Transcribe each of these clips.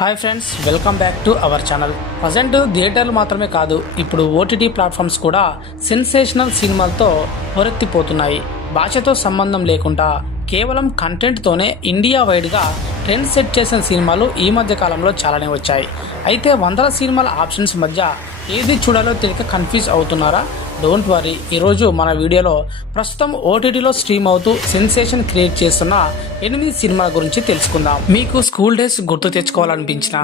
Hi friends, welcome back to our channel. Present థియేటర్లు మాత్రమే కాదు, ఇప్పుడు ఓటీటీ ప్లాట్ఫామ్స్ కూడా సెన్సేషనల్ సినిమాలతో హోరెత్తిపోతున్నాయి. భాషతో సంబంధం లేకుండా కేవలం కంటెంట్తోనే ఇండియా వైడ్గా ట్రెండ్ సెట్ చేసిన సినిమాలు ఈ మధ్య కాలంలో చాలానే వచ్చాయి. అయితే వందల సినిమాల ఆప్షన్స్ మధ్య ఏది చూడాలో తెలియక కన్ఫ్యూజ్ అవుతున్నారా? డోంట్ వరీ, ఈరోజు మన వీడియోలో ప్రస్తుతం ఓటీటీలో స్ట్రీమ్ అవుతూ సెన్సేషన్ క్రియేట్ చేస్తున్న 8 సినిమాల గురించి తెలుసుకుందాం. మీకు స్కూల్ డేస్ గుర్తు తెచ్చుకోవాలనిపించిన,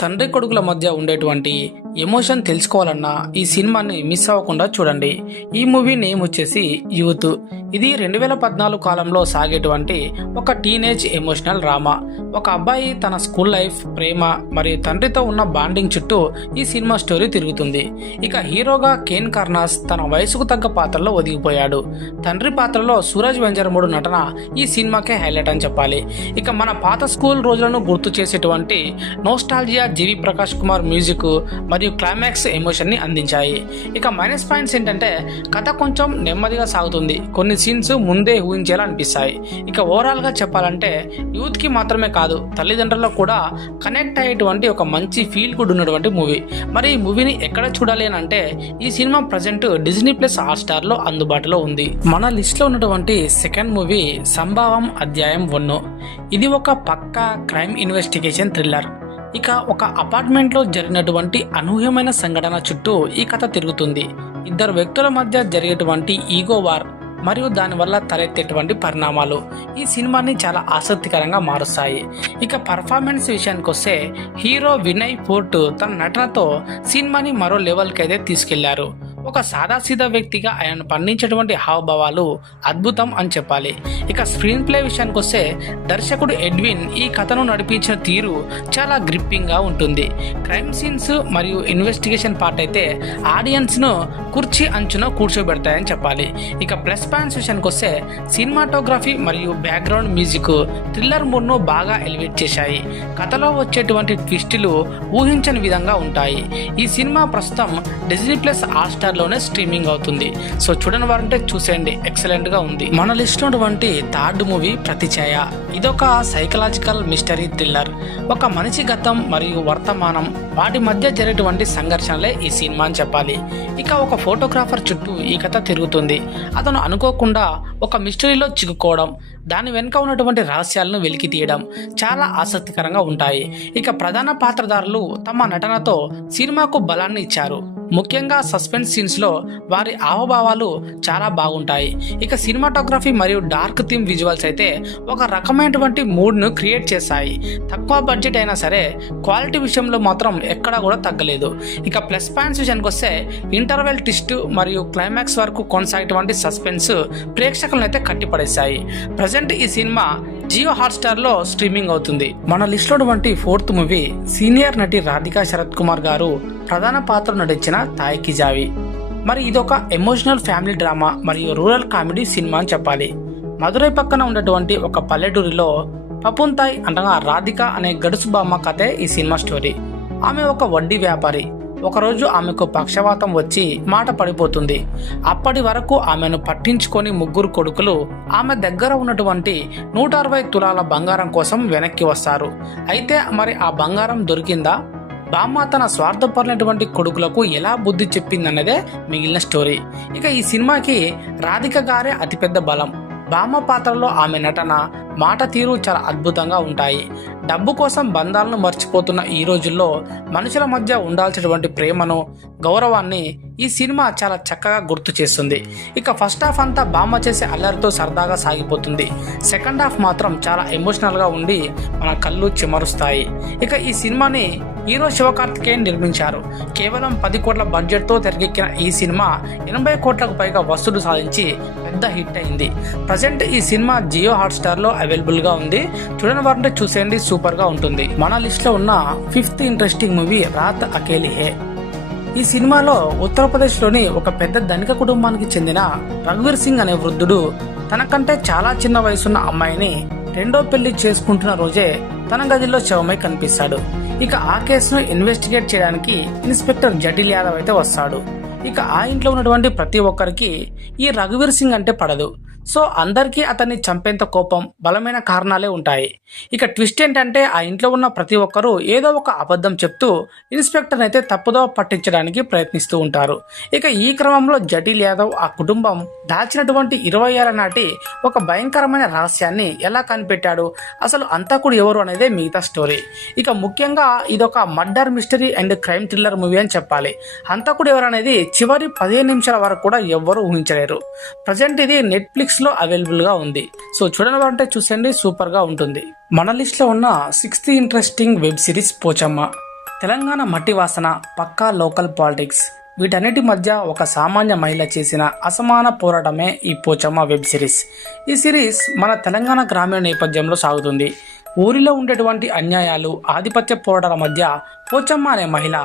తండ్రి కొడుకుల మధ్య ఉండేటువంటి ఎమోషన్ తెలుసుకోవాలన్నా ఈ సినిమాని మిస్ అవ్వకుండా చూడండి. ఈ మూవీ నేమ్ వచ్చేసి యూత్. ఇది 2014 కాలంలో సాగేటువంటి ఒక టీనేజ్ ఎమోషనల్ డ్రామా. ఒక అబ్బాయి తన స్కూల్ లైఫ్, ప్రేమ మరియు తండ్రితో ఉన్న బాండింగ్ చుట్టూ ఈ సినిమా స్టోరీ తిరుగుతుంది. ఇక హీరోగా కేన్ కార్నాస్ తన వయసుకు తగ్గ పాత్రలో ఒదిగిపోయాడు. తండ్రి పాత్రలో సూరజ్ వెంజరమూడు నటన ఈ సినిమాకే హైలైట్ అని చెప్పాలి. ఇక మన పాత స్కూల్ రోజులను గుర్తు చేసేటువంటి నోస్టాల్జియా, జీవి ప్రకాష్ కుమార్ మ్యూజిక్ మరియు క్లైమాక్స్ ఎమోషన్ ని అందించాయి. ఇక మైనస్ పాయింట్స్ ఏంటంటే కథ కొంచెం నెమ్మదిగా సాగుతుంది, కొన్ని సీన్స్ ముందే ఊహించేలా అనిపిస్తాయి. ఇక ఓవరాల్ గా చెప్పాలంటే యూత్ కి మాత్రమే కాదు, తల్లిదండ్రులకు కూడా కనెక్ట్ అయ్యేటువంటి ఒక మంచి ఫీల్ గుడ్ ఉన్నటువంటి మూవీ. మరి ఈ మూవీని ఎక్కడ చూడాలి అని అంటే ఈ cinema present Disney plus Hotstar లో అందుబాటులో ఉంది. మన లిస్ట్ లో ఉన్నటువంటి సెకండ్ మూవీ సంభావం అధ్యాయం 1. ఇది ఒక పక్కా క్రైమ్ ఇన్వెస్టిగేషన్ థ్రిల్లర్. ఇక ఒక అపార్ట్మెంట్ లో జరిగినటువంటి అనూహ్యమైన సంఘటన చుట్టూ ఈ కథ తిరుగుతుంది. ఇద్దరు వ్యక్తుల మధ్య జరిగేటువంటి ఈగో వార్ మరియు దానివల్ల తలెత్తేటువంటి పరిణామాలు ఈ సినిమాని చాలా ఆసక్తికరంగా మారుస్తాయి. ఇక పర్ఫార్మెన్స్ విషయానికి వస్తే హీరో వినయ్ ఫోర్ట్ తన నటనతో సినిమాని మరో లెవెల్కి అయితే తీసుకెళ్లారు. ఒక సాదాసీదా వ్యక్తిగా ఆయన పండించేటువంటి హావభావాలు అద్భుతం అని చెప్పాలి. ఇక స్క్రీన్ ప్లే విషయానికి వస్తే దర్శకుడు ఎడ్విన్ ఈ కథను నడిపించిన తీరు చాలా గ్రిప్పింగ్ గా ఉంటుంది. క్రైమ్ సీన్స్ మరియు ఇన్వెస్టిగేషన్ పార్ట్ అయితే ఆడియన్స్ ను కుర్చీ అంచున కూర్చోబెడతాయని చెప్పాలి. ఇక ప్లస్ పాయింట్స్ విషయానికి వస్తే సినిమాటోగ్రఫీ మరియు బ్యాక్గ్రౌండ్ మ్యూజిక్ థ్రిల్లర్ మూడ్ ను బాగా ఎలివేట్ చేశాయి. కథలో వచ్చేటువంటి ట్విస్టులు ఊహించని విధంగా ఉంటాయి. ఈ సినిమా ప్రస్తుతం డిజ్నీ ప్లస్ హాట్‌స్టార్ లోనే స్ట్రీమింగ్ అవుతుంది. సో చూడని వారంటే చూసేయండి, ఎక్సలెంట్ గా ఉంది. మన లిస్ట్ ఉన్నటువంటి థర్డ్ మూవీ ప్రతిఛాయ. ఇదొక సైకలాజికల్ మిస్టరీ థ్రిల్లర్. ఒక మనిషి గతం మరియు వర్తమానం వాటి మధ్య జరిగేటువంటి సంఘర్షణలే ఈ సినిమా అని చెప్పాలి. ఇక ఒక ఫోటోగ్రాఫర్ చుట్టూ ఈ కథ తిరుగుతుంది. అతను అనుకోకుండా ఒక మిస్టరీలో చిక్కుకోవడం, దాని వెనుక ఉన్నటువంటి రహస్యాలను వెలికి తీయడం చాలా ఆసక్తికరంగా ఉంటాయి. ఇక ప్రధాన పాత్రధారులు తమ నటనతో సినిమాకు బలాన్ని ఇచ్చారు. ముఖ్యంగా సస్పెన్స్ సీన్స్ లో వారి హావభావాలు చాలా బాగుంటాయి. ఇక సినిమాటోగ్రఫీ మరియు డార్క్ థీమ్ విజువల్స్ అయితే ఒక రకమైనటువంటి మూడ్ ను క్రియేట్ చేశాయి. తక్కువ బడ్జెట్ అయినా సరే క్వాలిటీ విషయంలో మాత్రం ఎక్కడా కూడా తగ్గలేదు. ఇక ప్లస్ పాయింట్స్ విషయానికి వస్తే ఇంటర్వెల్ ట్విస్ట్ మరియు క్లైమాక్స్ వరకు కొనసాగేటువంటి సస్పెన్స్ ప్రేక్షకులను అయితే కట్టిపడేశాయి. ప్రజెంట్ ఈ సినిమా జియో హాట్‌స్టార్ లో స్ట్రీమింగ్ అవుతుంది. మన లిస్ట్ లో ఉన్నటువంటి ఫోర్త్ మూవీ సీనియర్ నటి రాధికా శరత్ కుమార్ గారు ప్రధాన పాత్ర నటించిన తాయ్ కి జావి. మరి ఇదొక ఎమోషనల్ ఫ్యామిలీ డ్రామా మరియు రూరల్ కామెడీ సినిమా అని చెప్పాలి. మదురై పక్కన ఉన్నటువంటి ఒక పల్లెటూరిలో పపున్ తాయ్ అనగా రాధిక అనే గడుసు బామ్మ కథే ఈ సినిమా స్టోరీ. ఆమె ఒక వడ్డీ వ్యాపారి. ఒకరోజు ఆమెకు పక్షవాతం వచ్చి మాట పడిపోతుంది. అప్పటి వరకు ఆమెను పట్టించుకొని ముగ్గురు కొడుకులు ఆమె దగ్గర ఉన్నటువంటి 160 తులాల బంగారం కోసం వెనక్కి వస్తారు. అయితే మరి ఆ బంగారం దొరికిందా? బామ్మ తన స్వార్థపరమైనటువంటి కొడుకులకు ఎలా బుద్ధి చెప్పిందన్నదే మిగిలిన స్టోరీ. ఇక ఈ సినిమాకి రాధిక గారే అతిపెద్ద బలం. బామ్మ పాత్రలో ఆమె నటన, మాట తీరు చాలా అద్భుతంగా ఉంటాయి. డబ్బు కోసం బంధాలను మర్చిపోతున్న ఈ రోజుల్లో మనుషుల మధ్య ఉండాల్సినటువంటి ప్రేమను, గౌరవాన్ని ఈ సినిమా చాలా చక్కగా గుర్తు చేస్తుంది. ఇక ఫస్ట్ హాఫ్ అంతా బామ్మ చేసే అల్లరితో సరదాగా సాగిపోతుంది. సెకండ్ హాఫ్ మాత్రం చాలా ఎమోషనల్ గా ఉండి మన కళ్ళు చెమరుస్తాయి. ఇక ఈ సినిమాని హీరో శివకార్తికేయన్ నిర్మించారు. కేవలం 10 కోట్ల బడ్జెట్ తో తెరకెక్కిన ఈ సినిమా 80 కోట్లకు పైగా వసూలు సాధించి పెద్ద హిట్ అయింది. ప్రజెంట్ ఈ సినిమా జియో హాట్‌స్టార్ లో అవైలబుల్ గా ఉంది. చూడని వారంటే చూసేయండి, సూపర్ గా ఉంటుంది. మన లిస్ట్ లో ఉన్న 5th ఇంట్రెస్టింగ్ మూవీ రాత్ అకేలి హే. ఈ సినిమాలో ఉత్తరప్రదేశ్ లోని ఒక పెద్ద ధనిక కుటుంబానికి చెందిన రఘువీర్ సింగ్ అనే వృద్ధుడు తనకంటే చాలా చిన్న వయసున్న అమ్మాయిని రెండో పెళ్లి చేసుకుంటున్న రోజే తన గదిలో శవమై కనిపిస్తాడు. ఇక ఆ కేసును ఇన్వెస్టిగేట్ చేయడానికి ఇన్స్పెక్టర్ జటిల్ యాదవ్ అయితే వస్తాడు. ఇక ఆ ఇంట్లో ఉన్నటువంటి ప్రతి ఒక్కరికి ఈ రఘువీర్ సింగ్ అంటే పడదు. సో అందరికీ అతన్ని చంపేంత కోపం, బలమైన కారణాలే ఉంటాయి. ఇక ట్విస్ట్ ఏంటంటే ఆ ఇంట్లో ఉన్న ప్రతి ఒక్కరూ ఏదో ఒక అబద్ధం చెప్తూ ఇన్స్పెక్టర్ అయితే తప్పుదో పట్టించడానికి ప్రయత్నిస్తూ ఉంటారు. ఇక ఈ క్రమంలో జటిల్ యాదవ్ ఆ కుటుంబం దాచినటువంటి 20 ఏళ్ల నాటి ఒక భయంకరమైన రహస్యాన్ని ఎలా కనిపెట్టాడు, అసలు అంతకుడు ఎవరు అనేదే మిగతా స్టోరీ. ఇక ముఖ్యంగా ఇదొక murder mystery and crime thriller movie అని చెప్పాలి. హంతకుడు ఎవరు అనేది చివరి 15 నిమిషాల వరకు కూడా ఎవ్వరూ ఊహించలేరు. ప్రజెంట్ ఇది నెట్ఫ్లిక్స్ లో అవైలబుల్ గా ఉంది. సో చూడాలంటే చూసండి, సూపర్ గా ఉంటుంది. మన లిస్ట్ లో ఉన్న 6th interesting web series Pochamma. Telangana మట్టి వాసన, పక్కా లోకల్ పాలిటిక్స్, వీటన్నిటి మధ్య ఒక సామాన్య మహిళ చేసిన అసమాన పోరాటమే ఈ పోచమ్మ వెబ్ సిరీస్. ఈ సిరీస్ మన తెలంగాణ గ్రామీణ నేపథ్యంలో సాగుతుంది. ఊరిలో ఉండేటువంటి అన్యాయాలు, ఆధిపత్య పోరాటాల మధ్య పోచమ్మ అనే మహిళ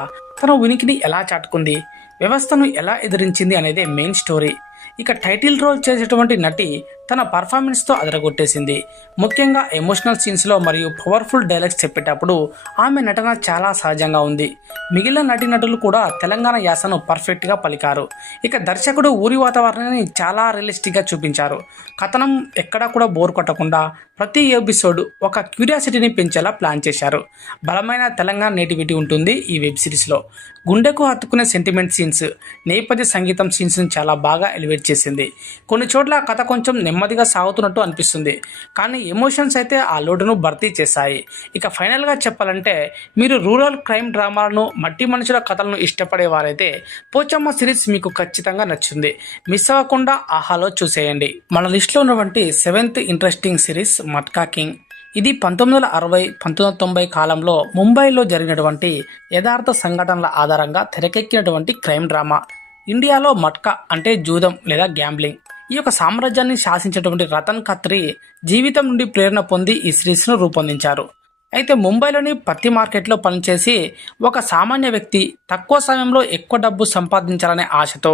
తన ఉనికిని ఎలా చాటుకుంది, వ్యవస్థను ఎలా ఎదిరించింది అనేదే మెయిన్ స్టోరీ. ఇక టైటిల్ రోల్ చేసేటువంటి నటి తన పర్ఫార్మెన్స్తో అదరగొట్టేసింది. ముఖ్యంగా ఎమోషనల్ సీన్స్లో మరియు పవర్ఫుల్ డైలాగ్స్ చెప్పేటప్పుడు ఆమె నటన చాలా సహజంగా ఉంది. మిగిలిన నటీనటులు కూడా తెలంగాణ యాసను పర్ఫెక్ట్గా పలికారు. ఇక దర్శకుడు ఊరి వాతావరణాన్ని చాలా రియలిస్టిక్గా చూపించారు. కథనం ఎక్కడా కూడా బోర్ కొట్టకుండా ప్రతి ఎపిసోడ్ ఒక క్యూరియాసిటీని పెంచేలా ప్లాన్ చేశారు. బలమైన తెలంగాణ నేటివిటీ ఉంటుంది ఈ వెబ్ సిరీస్లో. గుండెకు హత్తుకునే సెంటిమెంట్ సీన్స్, నేపథ్య సంగీతం సీన్స్ని చాలా బాగా ఎలివేట్ చేసింది. కొన్ని చోట్ల కథ కొంచెం నెమ్మదిగా సాగుతున్నట్టు అనిపిస్తుంది, కానీ ఎమోషన్స్ అయితే ఆ లోటును భర్తీ చేశాయి. ఇక ఫైనల్గా చెప్పాలంటే మీరు రూరల్ క్రైమ్ డ్రామాలను, మట్టి మనుషుల కథలను ఇష్టపడే వారైతే పోచమ్మ సిరీస్ మీకు ఖచ్చితంగా నచ్చుతుంది. మిస్ అవ్వకుండా ఆహాలో చూసేయండి. మన లిస్ట్లో ఉన్నటువంటి 7th interesting series matka king. ఇది 1960-1990 కాలంలో ముంబైలో జరిగినటువంటి యథార్థ సంఘటనల ఆధారంగా తెరకెక్కినటువంటి క్రైమ్ డ్రామా. ఇండియాలో మట్కా అంటే జూదం లేదా గ్యాంబ్లింగ్, ఈ యొక్క సామ్రాజ్యాన్ని శాసించేటువంటి రతన్ ఖత్రీ జీవితం నుండి ప్రేరణ పొంది ఈ సిరీస్ను రూపొందించారు. అయితే ముంబైలోని పత్తి మార్కెట్లో పనిచేసి ఒక సామాన్య వ్యక్తి తక్కువ సమయంలో ఎక్కువ డబ్బు సంపాదించాలనే ఆశతో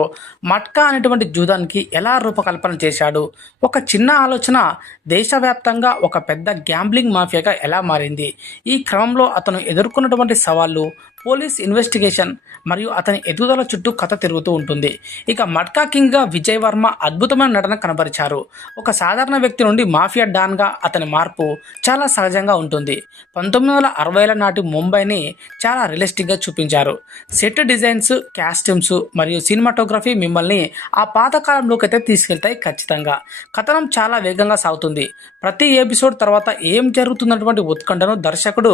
మట్కా అనేటువంటి జూదానికి ఎలా రూపకల్పన చేశాడు, ఒక చిన్న ఆలోచన దేశవ్యాప్తంగా ఒక పెద్ద గ్యాంబ్లింగ్ మాఫియాగా ఎలా మారింది, ఈ క్రమంలో అతను ఎదుర్కొన్నటువంటి సవాళ్లు, పోలీస్ ఇన్వెస్టిగేషన్ మరియు అతని ఎదుగుదల చుట్టూ కథ తిరుగుతూ ఉంటుంది. ఇక మట్కా కింగ్గా విజయ్ వర్మ అద్భుతమైన నటన కనబరిచారు. ఒక సాధారణ వ్యక్తి నుండి మాఫియా డాన్గా అతని మార్పు చాలా సహజంగా ఉంటుంది. 1960ల నాటి ముంబైని చాలా రియలిస్టిక్గా చూపించారు. సెట్ డిజైన్స్, కాస్ట్యూమ్స్ మరియు సినిమాటోగ్రఫీ మిమ్మల్ని ఆ పాతకాలంలోకి అయితే తీసుకెళ్తాయి ఖచ్చితంగా. కథనం చాలా వేగంగా సాగుతుంది. ప్రతి ఎపిసోడ్ తర్వాత ఏం జరుగుతున్నటువంటి ఉత్కంఠను దర్శకుడు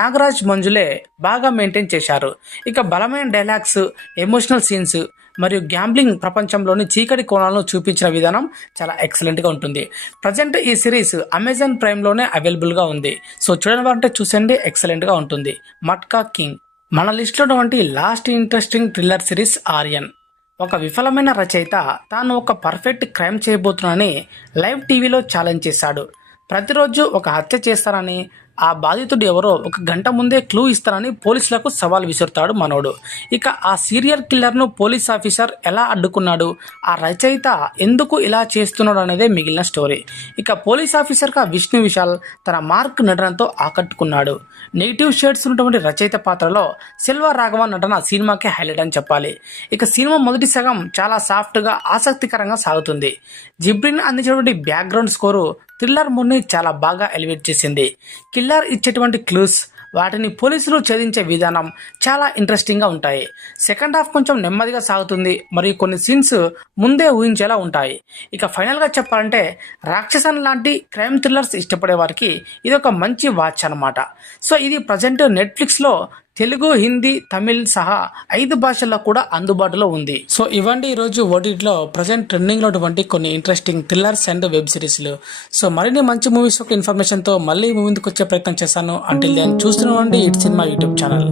నాగరాజ్ మంజులే బాగా మెయింటైన్ చేశారు. ఇక బలమైన డైలాగ్స్, ఎమోషనల్ సీన్స్ మరియు గ్యాంబ్లింగ్ ప్రపంచంలోని చీకటి కోణాలను చూపించిన విధానం చాలా ఎక్సలెంట్గా ఉంటుంది. ప్రజెంట్ ఈ సిరీస్ అమెజాన్ ప్రైమ్లోనే అవైలబుల్గా ఉంది. సో చూడాలంటే చూసండి, ఎక్సలెంట్గా ఉంటుంది మట్కా కింగ్. మన లిస్ట్లో ఉన్నటువంటి last interesting thriller series Aryan. ఒక విఫలమైన రచయిత తాను ఒక పర్ఫెక్ట్ క్రైమ్ చేయబోతున్నానని లైవ్ టీవీలో ఛాలెంజ్ చేశాడు. ప్రతిరోజు ఒక హత్య చేస్తానని, ఆ బాధితుడు ఎవరో 1 గంట ముందే క్లూ ఇస్తానని పోలీసులకు సవాల్ విసురుతాడు మనోడు. ఇక ఆ సీరియల్ కిల్లర్ను పోలీస్ ఆఫీసర్ ఎలా అడ్డుకున్నాడు, ఆ రచయిత ఎందుకు ఇలా చేస్తున్నాడు అనేదే మిగిలిన స్టోరీ. ఇక పోలీస్ ఆఫీసర్గా విష్ణు విశాల్ తన మార్క్ నటనతో ఆకట్టుకున్నాడు. నెగిటివ్ షేడ్స్ ఉన్నటువంటి రచయిత పాత్రలో సెల్వ రాఘవ నటన సినిమాకే హైలైట్ అని చెప్పాలి. ఇక సినిమా మొదటి సగం చాలా సాఫ్ట్గా, ఆసక్తికరంగా సాగుతుంది. జిబ్రిన్ అందించినటువంటి బ్యాక్గ్రౌండ్ స్కోరు థ్రిల్లర్ మూడ్ని చాలా బాగా ఎలివేట్ చేసింది. కిల్లర్ ఇచ్చేటువంటి క్లూస్, వాటిని పోలీసులు ఛేదించే విధానం చాలా ఇంట్రెస్టింగ్గా ఉంటాయి. సెకండ్ హాఫ్ కొంచెం నెమ్మదిగా సాగుతుంది మరియు కొన్ని సీన్స్ ముందే ఊహించేలా ఉంటాయి. ఇక ఫైనల్గా చెప్పాలంటే రాక్షసన్ లాంటి క్రైమ్ థ్రిల్లర్స్ ఇష్టపడే వారికి ఇది ఒక మంచి వాచ్ అనమాట. సో ఇది ప్రజెంట్ నెట్ఫ్లిక్స్లో తెలుగు, హిందీ, తమిళ్ సహా 5 భాషల్లో కూడా అందుబాటులో ఉంది. సో ఇవ్వండి ఈరోజు ఓటీటీలో ప్రజెంట్ ట్రెండింగ్లో ఉన్నటువంటి కొన్ని ఇంట్రెస్టింగ్ థ్రిల్లర్స్ అండ్ వెబ్ సిరీస్లు. సో మరిన్ని మంచి మూవీస్ యొక్క ఇన్ఫర్మేషన్తో మళ్ళీ ముందుకు వచ్చే ప్రయత్నం చేస్తాను. అంటిల్ దెన్ చూస్తూనే ఉండండి ఇట్స్ సినిమా యూట్యూబ్ ఛానల్.